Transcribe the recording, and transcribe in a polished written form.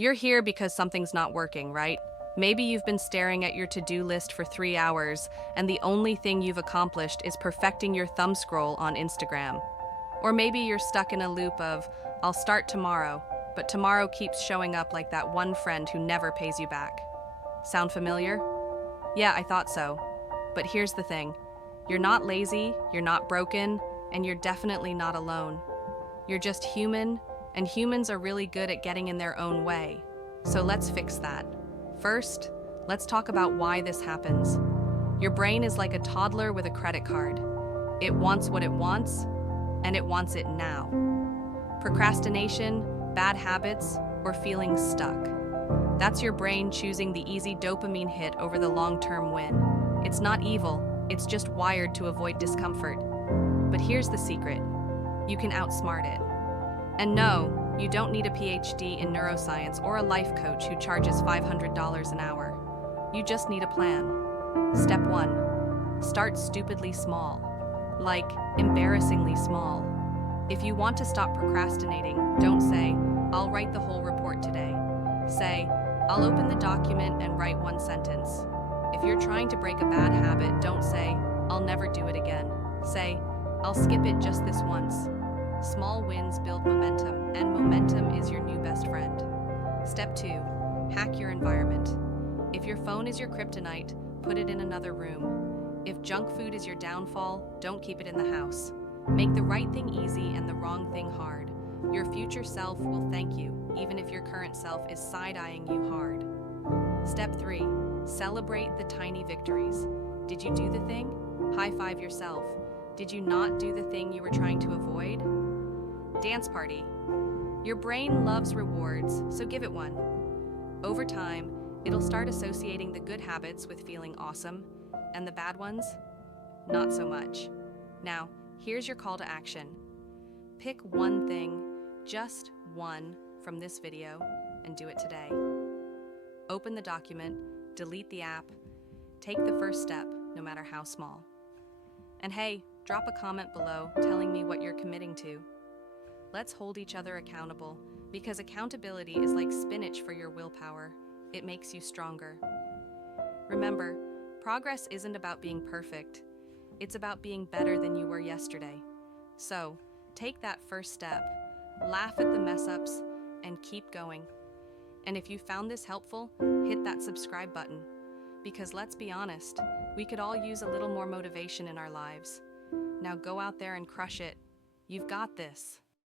You're here because something's not working, right? Maybe you've been staring at your to-do list for 3 hours, and the only thing you've accomplished is perfecting your thumb scroll on Instagram. Or maybe you're stuck in a loop of, I'll start tomorrow, but tomorrow keeps showing up like that one friend who never pays you back. Sound familiar? Yeah, I thought so. But here's the thing. You're not lazy, you're not broken, and you're definitely not alone. You're just human, and humans are really good at getting in their own way. So let's fix that. First, let's talk about why this happens. Your brain is like a toddler with a credit card. It wants what it wants, and it wants it now. Procrastination, bad habits, or feeling stuck. That's your brain choosing the easy dopamine hit over the long-term win. It's not evil, it's just wired to avoid discomfort. But here's the secret. You can outsmart it. And no, you don't need a PhD in neuroscience or a life coach who charges $500 an hour. You just need a plan. Step 1. Start stupidly small. Like, embarrassingly small. If you want to stop procrastinating, don't say, I'll write the whole report today. Say, I'll open the document and write one sentence. If you're trying to break a bad habit, don't say, I'll never do it again. Say, I'll skip it just this once. Small wins build momentum, and momentum is your new best friend. Step 2. Hack your environment. If your phone is your kryptonite, put it in another room. If junk food is your downfall, don't keep it in the house. Make the right thing easy and the wrong thing hard. Your future self will thank you, even if your current self is side-eyeing you hard. Step 3. Celebrate the tiny victories. Did you do the thing? High-five yourself. Did you not do the thing you were trying to avoid? Dance party. Your brain loves rewards, so give it one. Over time, it'll start associating the good habits with feeling awesome, and the bad ones, not so much. Now, here's your call to action. Pick one thing, just one, from this video, and do it today. Open the document, delete the app, take the first step, no matter how small. And hey, drop a comment below telling me what you're committing to. Let's hold each other accountable, because accountability is like spinach for your willpower. It makes you stronger. Remember, progress isn't about being perfect. It's about being better than you were yesterday. So, take that first step, laugh at the mess-ups, and keep going. And if you found this helpful, hit that subscribe button. Because let's be honest, we could all use a little more motivation in our lives. Now go out there and crush it. You've got this.